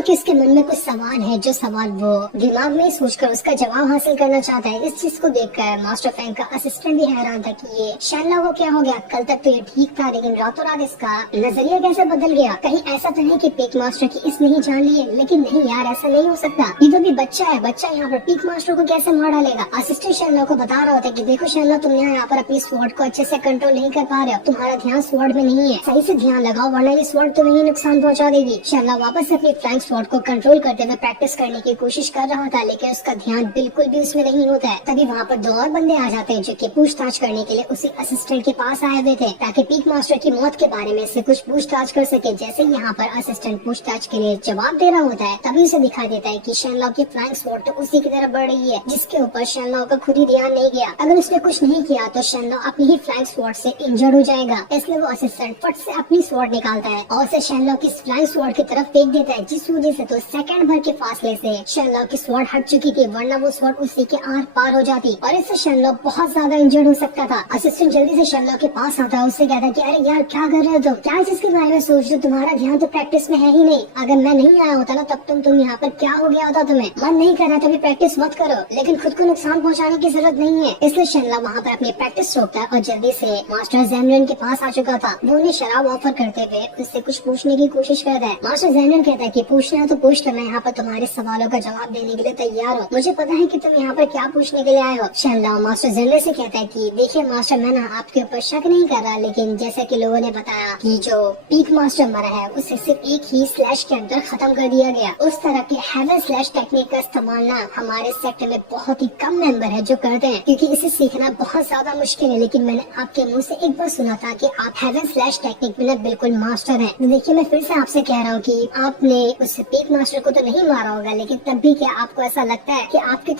Sherlock के उसके मन में कुछ सवाल है, जो सवाल वो दिमाग में सोचकर उसका जवाब हासिल करना चाहता है। इस चीज को देखकर मास्टर फ्रैंक का असिस्टेंट भी हैरान था कि ये शर्लॉक को क्या हो गया, कल तक तो ये ठीक था लेकिन रातों रात इसका नजरिया कैसे बदल गया। कहीं ऐसा तो नहीं कि पीक मास्टर की इसने ही जान ली है। लेकिन नहीं यार, ऐसा नहीं हो सकता, ये तो भी बच्चा है, बच्चा यहाँ पर पीक मास्टर को कैसे मार डालेगा। असिस्टेंट शर्लॉक को बता रहा होता है कि देखो शर्लॉक, तुम यहाँ पर अपनी स्वॉर्ड को अच्छे से कंट्रोल नहीं कर पा रहे हो, तुम्हारा ध्यान स्वॉर्ड में नहीं है, सही से ध्यान लगाओ वरना ये स्वॉर्ड तुम्हें ही नुकसान पहुँचा देगी। शर्लॉक वापस से अपनी फ्लैंक स्वॉर्ड को कंट्रोल करते हुए प्रैक्टिस करने की कोशिश कर रहा था, लेकिन उसका ध्यान बिल्कुल भी उसमें नहीं होता है। तभी वहाँ पर दो और बंदे आ जाते हैं जो कि पूछताछ करने के लिए उसी असिस्टेंट के पास आए हुए थे, ताकि पीक मास्टर की मौत के बारे में से कुछ पूछताछ कर सके। जैसे यहाँ पर असिस्टेंट पूछताछ के लिए जवाब दे रहा होता है, तभी उसे दिखाई देता है कि शर्लॉक की फ्लैंक स्वॉर्ड तो उसी की तरफ बढ़ रही है, जिसके ऊपर शर्लॉक का खुद ही ध्यान नहीं गया। अगर उसने कुछ नहीं किया तो शर्लॉक अपनी ही फ्लैंक स्वॉर्ड से इंजर्ड हो जाएगा, इसलिए वो असिस्टेंट फट से अपनी स्वॉर्ड निकालता है और उसे शर्लॉक की फ्लैंक स्वॉर्ड की तरफ फेंक देता है, जिस वजह से तो सेकंड भर के फासले से शर्लॉक की स्वॉर्ड हट चुकी थी, वरना वो स्वॉर्ड उसी के आर पार हो जाती और इससे शर्लॉक बहुत ज्यादा इंजर्ड हो सकता था। असिस्टेंट जल्दी से शर्लॉक के पास आता है, उससे कहता है कि अरे यार क्या कर रहे हो तुम, क्या चीज के बारे में सोच रहे हो, तुम्हारा ध्यान तो प्रैक्टिस में है ही नहीं। अगर मैं नहीं आया होता ना तब तुम यहाँ पर क्या हो गया होता, तुम्हें मन नहीं कर रहा तभी प्रैक्टिस मत करो, लेकिन खुद को नुकसान पहुँचाने की जरूरत नहीं है। इसलिए शर्लॉक वहाँ पर अपनी प्रैक्टिस रोकता है और जल्दी से मास्टर ज़ेनरेन के पास आ चुका था। वो उन्हें शराब ऑफर करते हुए उससे कुछ पूछने की कोशिश करता है। मास्टर ज़ेनरेन कहता है कि पूछना है तो पूछ लो, मैं यहाँ पर तुम्हारे सवालों का जवाब देने के लिए तैयार हूँ, मुझे पता है कि तुम यहाँ पर क्या पूछने के लिए आए हो। शर्लॉक मास्टर ज़ेनरेन से कहता है कि देखिए मास्टर, मैं ना आपके ऊपर शक नहीं कर रहा, लेकिन जैसा कि लोगों ने बताया कि जो पीक मास्टर मरा है उसे सिर्फ एक ही स्लैश के अंदर खत्म कर दिया गया। उस तरह के हेवन स्लैश टेक्निक का इस्तेमाल ना हमारे सेक्टर में बहुत ही कम मेंबर है जो करते हैं, क्योंकि इसे सीखना बहुत ज्यादा मुश्किल है। लेकिन मैंने आपके मुंह से एक बार सुना था कि आप हेवन स्लैश टेक्निक में ना बिल्कुल मास्टर हैं। तो देखिए, मैं फिर से आपसे कह रहा हूँ कि आपने उस पीक मास्टर को तो नहीं मारा होगा, लेकिन तब भी क्या आपको ऐसा लगता है कि आपकी